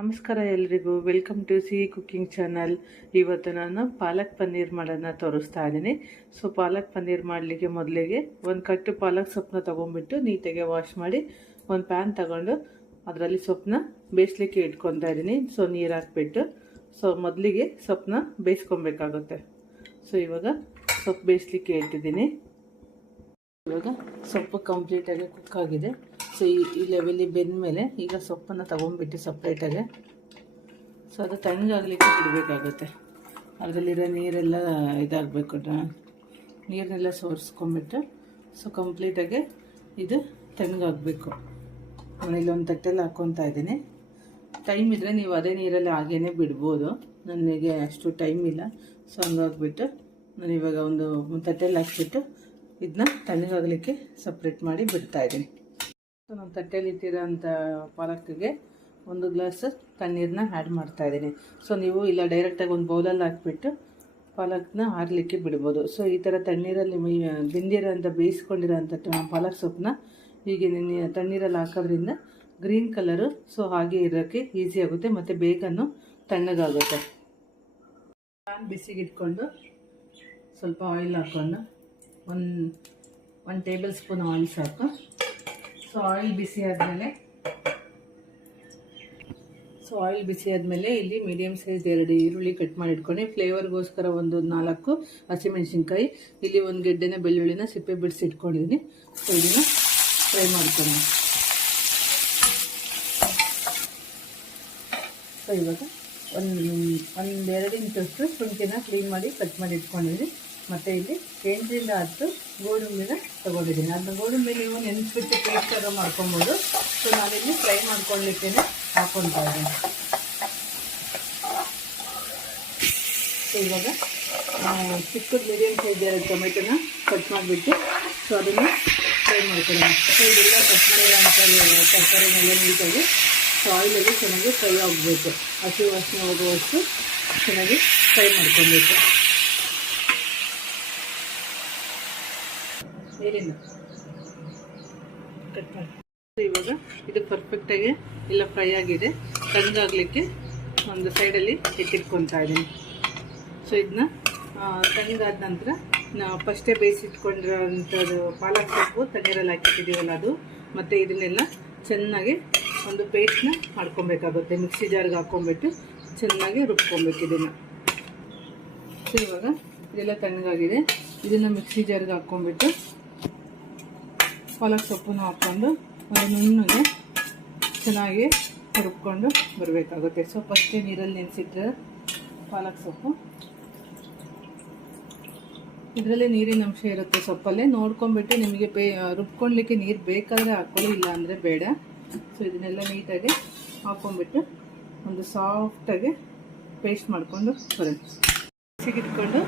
ನಮಸ್ಕಾರ ಎಲ್ರಿಗೂ, welcome to C cooking channel. ಇವತ್ತು ನಾನು ಪಾಲಕ್ ಪನ್ನೀರ್ ಮಾಡೋದನ್ನ ತೋರಿಸ್ತಾ ಇದ್ದೀನಿ. ಸೊ ಪಾಲಕ್ ಪನ್ನೀರ್ ಮಾಡಲಿಕ್ಕೆ ಮೊದಲಿಗೆ ಒಂದು ಕಟ್ಟು ಪಾಲಕ್ ಸೊಪ್ಪನ್ನ ತೊಗೊಂಡ್ಬಿಟ್ಟು ನೀಟಾಗಿ ವಾಶ್ ಮಾಡಿ ಒಂದು ಪ್ಯಾನ್ ತಗೊಂಡು ಅದರಲ್ಲಿ ಸೊಪ್ಪನ್ನ ಬೇಯಿಸ್ಲಿಕ್ಕೆ ಇಟ್ಕೊತಾ ಇದ್ದೀನಿ. ಸೊ ನೀರು ಹಾಕ್ಬಿಟ್ಟು ಮೊದಲಿಗೆ ಸೊಪ್ಪನ್ನ ಬೇಯಿಸ್ಕೊಬೇಕಾಗುತ್ತೆ. ಸೊ ಇವಾಗ ಸೊಪ್ಪು ಬೇಯಿಸ್ಲಿಕ್ಕೆ ಇಟ್ಟಿದ್ದೀನಿ. ಇವಾಗ ಸೊಪ್ಪು ಕಂಪ್ಲೀಟಾಗಿ ಕುಕ್ ಆಗಿದೆ. ಸೊ ಈ ಲೆವೆಲ್ಲಿ ಬೆಂದಮೇಲೆ ಈಗ ಸೊಪ್ಪನ್ನು ತೊಗೊಂಡ್ಬಿಟ್ಟು ಸಪ್ರೇಟಾಗಿ ಅದು ತಣ್ಣಗಾಗಲಿಕ್ಕೆ ಬಿಡಬೇಕಾಗುತ್ತೆ. ಅದರಲ್ಲಿರೋ ನೀರೆಲ್ಲ ಇದಾಗಬೇಕು, ನೀರನ್ನೆಲ್ಲ ಸೋರಿಸ್ಕೊಂಬಿಟ್ಟು ಕಂಪ್ಲೀಟಾಗಿ ಇದು ತಣ್ಣಗಾಗಬೇಕು. ನಾನಿಲ್ಲೊಂದು ತಟ್ಟೆಲ್ಲಿ ಹಾಕ್ಕೊತಾ ಇದ್ದೀನಿ. ಟೈಮ್ ಇದ್ದರೆ ನೀವು ಅದೇ ನೀರಲ್ಲಿ ಹಾಗೇ ಬಿಡ್ಬೋದು. ನನಗೆ ಅಷ್ಟು ಟೈಮ್ ಇಲ್ಲ. ಸೊ ಹಂಗಾಗ್ಬಿಟ್ಟು ನಾನು ಇವಾಗ ಒಂದು ತಟ್ಟೆಲ್ಲಿ ಹಾಕ್ಬಿಟ್ಟು ಇದನ್ನ ತಣ್ಣಗಾಗಲಿಕ್ಕೆ ಸಪ್ರೇಟ್ ಮಾಡಿ ಬಿಡ್ತಾಯಿದ್ದೀನಿ. ಸೊ ನಾನು ತಟ್ಟೆಯಲ್ಲಿ ಇಟ್ಟಿರೋಂಥ ಪಾಲಕ್ಕಿಗೆ 1 ಗ್ಲಾಸ್ ತಣ್ಣೀರನ್ನ ಆ್ಯಡ್ ಮಾಡ್ತಾಯಿದ್ದೀನಿ. ಸೊ ನೀವು ಇಲ್ಲ ಡೈರೆಕ್ಟಾಗಿ ಒಂದು ಬೌಲಲ್ಲಿ ಹಾಕ್ಬಿಟ್ಟು ಪಾಲಕ್ನ ಆರಲಿಕ್ಕೆ ಬಿಡ್ಬೋದು. ಸೊ ಈ ಥರ ತಣ್ಣೀರಲ್ಲಿ ಬೆಂದಿರೋಂಥ ಬೇಯಿಸ್ಕೊಂಡಿರೋಂಥ ಪಾಲಕ್ ಸೊಪ್ಪನ್ನ ಹೀಗೆ ತಣ್ಣೀರಲ್ಲಿ ಹಾಕೋದ್ರಿಂದ ಗ್ರೀನ್ ಕಲರು ಸೊ ಹಾಗೆ ಇರೋಕ್ಕೆ ಈಸಿ ಆಗುತ್ತೆ ಮತ್ತು ಬೇಗನೂ ತಣ್ಣಗಾಗುತ್ತೆ. ಪ್ಯಾನ್ ಬಿಸಿಗೆ ಇಟ್ಕೊಂಡು ಸ್ವಲ್ಪ ಆಯಿಲ್ ಹಾಕ್ಕೊಂಡು ಒಂದು ಟೇಬಲ್ ಸ್ಪೂನ್ ಆಯಿಲ್ ಸಾಕು. ಸೊ ಆಯಿಲ್ ಬಿಸಿ ಆದಮೇಲೆ ಇಲ್ಲಿ ಮೀಡಿಯಮ್ ಸೈಜ್ 2 ಈರುಳ್ಳಿ ಕಟ್ ಮಾಡಿ ಇಟ್ಕೊಂಡು ಫ್ಲೇವರ್ಗೋಸ್ಕರ ಒಂದು 4 ಹಸಿಮೆಣಸಿನ್ಕಾಯಿ, ಇಲ್ಲಿ ಒಂದು ಗೆಡ್ಡೆನ ಬೆಳ್ಳುಳ್ಳಿನ ಸಿಪ್ಪೆ ಬಿಡಿಸಿ ಇಟ್ಕೊಂಡಿದ್ದೀನಿ. ಸೊ ಇದನ್ನು ಫ್ರೈ ಮಾಡ್ಕೊಂಡು ಸೊ ಇವಾಗ ಒಂದು 2 ಇಂಚಷ್ಟು ಶುಂಠಿನ ಕ್ಲೀನ್ ಮಾಡಿ ಕಟ್ ಮಾಡಿ ಇಟ್ಕೊಂಡಿದ್ದೀನಿ. ಮತ್ತು ಇಲ್ಲಿ 8 ರಿಂದ 10 ಗೋಡಂಬಿನ ತೊಗೊಂಡಿದ್ದೀನಿ. ಅದನ್ನ ಗೋಡಂಬಿ ನೀವು ನೆನೆಸ್ಬಿಟ್ಟು ಪೇಸ್ಟಾಗ ಮಾಡ್ಕೊಬೋದು. ಸೊ ನಾನಿಲ್ಲಿ ಫ್ರೈ ಮಾಡ್ಕೊಳ್ಳಿಕ್ಕೆ ಹಾಕ್ಕೊತಾ ಇದ್ದೀನಿ. ಸೊ ಇವಾಗ ಚಿಕ್ಕದು ಮೀಡಿಯಮ್ ಸೈಜ್ 2 ಟೊಮೆಟೊನ ಕಟ್ ಮಾಡಿಬಿಟ್ಟು ಸೊ ಅದನ್ನು ಫ್ರೈ ಮಾಡ್ಕೊಳ್ಳೋಣ. ಸೊ ಇದೆಲ್ಲ ಕಟ್ ಮಾಡಿರೋಂಥ ತರಕಾರಿನೆಲ್ಲ ನೀಟಾಗಿ ಸೊ ಆಯಿಲಲ್ಲಿ ಚೆನ್ನಾಗಿ ಫ್ರೈ ಆಗಬೇಕು. ಹಸಿ ವಾಸನೆ ಹೋಗುವಷ್ಟು ಚೆನ್ನಾಗಿ ಫ್ರೈ ಮಾಡ್ಕೊಬೇಕು. ನೀರಿನ ಕಟ್ ಮಾಡಿ ಇವಾಗ ಇದು ಪರ್ಫೆಕ್ಟಾಗಿ ಎಲ್ಲ ಫ್ರೈ ಆಗಿದೆ. ತಣ್ಣಗಾಗಲಿಕ್ಕೆ ಒಂದು ಸೈಡಲ್ಲಿ ಎತ್ತಿಟ್ಕೊತಾ ಇದ್ದೀನಿ. ಸೊ ಇದನ್ನ ತಣ್ಣಗಾದ ನಂತರ ನಾವು ಫಸ್ಟೇ ಬೇಯಿಸಿಟ್ಕೊಂಡಿರೋಂಥದ್ದು ಪಾಲಕ್ ಸೊಪ್ಪು ತಣ್ಣೀರಲ್ಲಿ ಹಾಕಿಟ್ಟಿದ್ದೀವಲ್ಲ ಅದು, ಮತ್ತು ಇದನ್ನೆಲ್ಲ ಚೆನ್ನಾಗಿ ಒಂದು ಪೇಸ್ಟ್ನ ಮಾಡ್ಕೊಬೇಕಾಗುತ್ತೆ. ಮಿಕ್ಸಿ ಜಾರ್ಗೆ ಹಾಕ್ಕೊಂಬಿಟ್ಟು ಚೆನ್ನಾಗಿ ರುಬ್ಕೊಬೇಕು ಇದನ್ನು. ಸೊ ಇವಾಗ ಇದೆಲ್ಲ ತಣ್ಣಗಾಗಿದೆ. ಇದನ್ನು ಮಿಕ್ಸಿ ಜಾರ್ಗೆ ಹಾಕ್ಕೊಂಬಿಟ್ಟು ಪಾಲಕ್ ಸೊಪ್ಪನ್ನ ಹಾಕ್ಕೊಂಡು ಒಂದು ನುಣ್ಣಗೆ ಚೆನ್ನಾಗಿ ರುಬ್ಕೊಂಡು ಬರಬೇಕಾಗುತ್ತೆ. ಸೊ ಫಸ್ಟೇ ನೀರಲ್ಲಿ ನೆನೆಸಿಟ್ರೆ ಪಾಲಕ್ ಸೊಪ್ಪು ಇದರಲ್ಲಿ ನೀರಿನ ಅಂಶ ಇರುತ್ತೆ ಸೊಪ್ಪಲ್ಲೇ. ನೋಡ್ಕೊಂಬಿಟ್ಟು ನಿಮಗೆ ರುಬ್ಕೊಳ್ಲಿಕ್ಕೆ ನೀರು ಬೇಕಾದರೆ ಹಾಕ್ಕೊಳ್ಳಿ, ಇಲ್ಲ ಅಂದರೆ ಬೇಡ. ಸೊ ಇದನ್ನೆಲ್ಲ ನೀಟಾಗಿ ಹಾಕ್ಕೊಂಬಿಟ್ಟು ಒಂದು ಸಾಫ್ಟಾಗಿ ಪೇಸ್ಟ್ ಮಾಡಿಕೊಂಡು ಬರೋಣ. ಸಿಗಿಟ್ಕೊಂಡು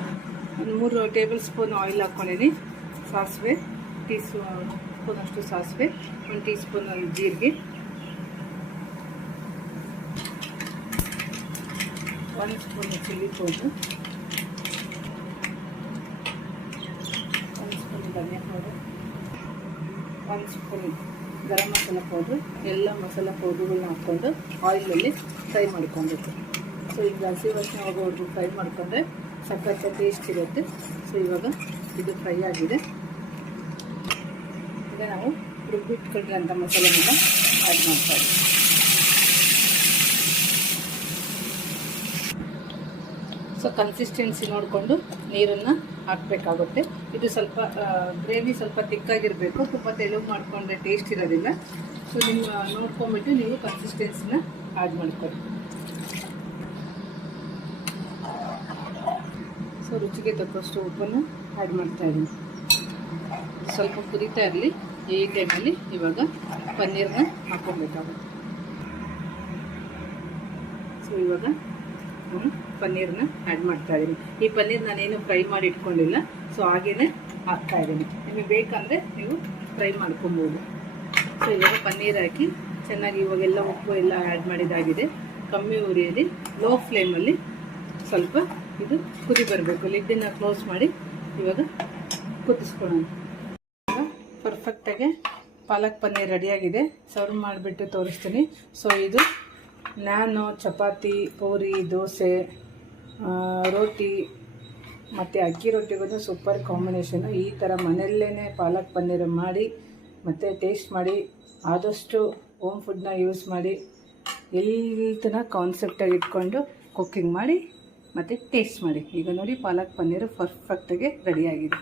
ಒಂದು 3 ಟೇಬಲ್ ಸ್ಪೂನ್ ಆಯಿಲ್ ಹಾಕ್ಕೊಂಡಿದ್ದೀನಿ. ಸಾಸಿವೆ ಟೀಸ್ಪೂನಷ್ಟು ಸಾಸಿವೆ, 1 ಟೀ ಸ್ಪೂನ್ ಜೀರಿಗೆ, 1 ಸ್ಪೂನ್ ಚಿಲ್ಲಿ ಪೌಡ್ರು, 1 ಸ್ಪೂನ್ ಧನಿಯಾ powder, 1 spoon garam masala powder, ಎಲ್ಲ ಮಸಾಲ ಪೌಡ್ರುಗಳನ್ನ ಹಾಕ್ಕೊಂಡು ಆಯಿಲಲ್ಲಿ ಫ್ರೈ ಮಾಡ್ಕೊಬೇಕು. ಸೊ ಈಗ ಹಸಿ ವಾಸನೆ ಹೋಗೋವರೆಗೂ ಫ್ರೈ ಮಾಡಿಕೊಂಡ್ರೆ ಸಖತ್ ಟೇಸ್ಟ್ ಇರುತ್ತೆ. ಸೊ ಇವಾಗ ಇದು ಫ್ರೈ ಆಗಿದೆ. ಈಗ ನಾವು ರುಬ್ಬಿಟ್ಕೊಂಡಿರೋಂಥ ಮಸಾಲೆನೆಲ್ಲ ಆ್ಯಡ್ ಮಾಡ್ತಾ ಇದ್ದೀವಿ. ಸೊ ಕನ್ಸಿಸ್ಟೆನ್ಸಿ ನೋಡಿಕೊಂಡು ನೀರನ್ನು ಹಾಕಬೇಕಾಗುತ್ತೆ. ಇದು ಸ್ವಲ್ಪ ಗ್ರೇವಿ ಸ್ವಲ್ಪ ತಿಕ್ಕಾಗಿರಬೇಕು. ತುಂಬ ತೆಳುವು ಮಾಡಿಕೊಂಡ್ರೆ ಟೇಸ್ಟ್ ಇರೋದಿಲ್ಲ. ಸೊ ನಿಮ್ಮ ನೋಡ್ಕೊಂಬಿಟ್ಟು ನೀವು ಕನ್ಸಿಸ್ಟೆನ್ಸಿನ ಆ್ಯಡ್ ಮಾಡ್ಕೊಳ್ಳಿ. ಸೊ ರುಚಿಗೆ ತಕ್ಕಷ್ಟು ಉಪ್ಪನ್ನು ಆ್ಯಡ್ ಮಾಡ್ತಾಯಿದ್ದೀನಿ. ಸ್ವಲ್ಪ ಕುದೀತಾ ಇರಲಿ. ಈ ಟೈಮಲ್ಲಿ ಇವಾಗ ಪನ್ನೀರನ್ನ ಹಾಕ್ಕೊಬೇಕಾಗುತ್ತೆ. ಸೊ ಇವಾಗ ಪನ್ನೀರನ್ನ ಆ್ಯಡ್ ಮಾಡ್ತಾಯಿದ್ದೀನಿ. ಈ ಪನ್ನೀರ್ ನಾನೇನು ಫ್ರೈ ಮಾಡಿ ಇಟ್ಕೊಂಡಿಲ್ಲ, ಸೊ ಹಾಗೇ ಹಾಕ್ತಾಯಿದ್ದೀನಿ. ನಿಮಗೆ ಬೇಕಂದರೆ ನೀವು ಫ್ರೈ ಮಾಡ್ಕೊಬೋದು. ಸೊ ಇವಾಗ ಪನ್ನೀರ್ ಹಾಕಿ ಚೆನ್ನಾಗಿ ಇವಾಗೆಲ್ಲ ಉಪ್ಪು ಎಲ್ಲ ಆ್ಯಡ್ ಮಾಡಿದಾಗಿದೆ. ಕಮ್ಮಿ ಉರಿಯಲ್ಲಿ ಲೋ ಫ್ಲೇಮಲ್ಲಿ ಸ್ವಲ್ಪ ಇದು ಕುದಿ ಬರಬೇಕು. ಲಿಡ್ಡನ್ನು ಕ್ಲೋಸ್ ಮಾಡಿ ಇವಾಗ ಕುದಿಸ್ಕೊಳ್ಳೋಣ. ಪರ್ಫೆಕ್ಟಾಗಿ ಪಾಲಕ್ ಪನ್ನೀರ್ ರೆಡಿಯಾಗಿದೆ. ಸರ್ವ್ ಮಾಡಿಬಿಟ್ಟು ತೋರಿಸ್ತೀನಿ. ಸೊ ಇದು ನಾನು ಚಪಾತಿ, ಪೂರಿ, ದೋಸೆ, ರೋಟಿ ಮತ್ತು ಅಕ್ಕಿ ರೊಟ್ಟಿಗೂ ಸೂಪರ್ ಕಾಂಬಿನೇಷನು. ಈ ಥರ ಮನೆಯಲ್ಲೇ ಪಾಲಕ್ ಪನ್ನೀರ್ ಮಾಡಿ ಮತ್ತು ಟೇಸ್ಟ್ ಮಾಡಿ. ಆದಷ್ಟು ಹೋಮ್ ಫುಡ್ನ ಯೂಸ್ ಮಾಡಿ ಹೆಲ್ತನ್ನ ಕಾನ್ಸೆಪ್ಟಾಗಿ ಇಟ್ಕೊಂಡು ಕುಕ್ಕಿಂಗ್ ಮಾಡಿ ಮತ್ತು ಟೇಸ್ಟ್ ಮಾಡಿ. ಈಗ ನೋಡಿ ಪಾಲಕ್ ಪನ್ನೀರು ಪರ್ಫೆಕ್ಟಾಗಿ ರೆಡಿಯಾಗಿದೆ.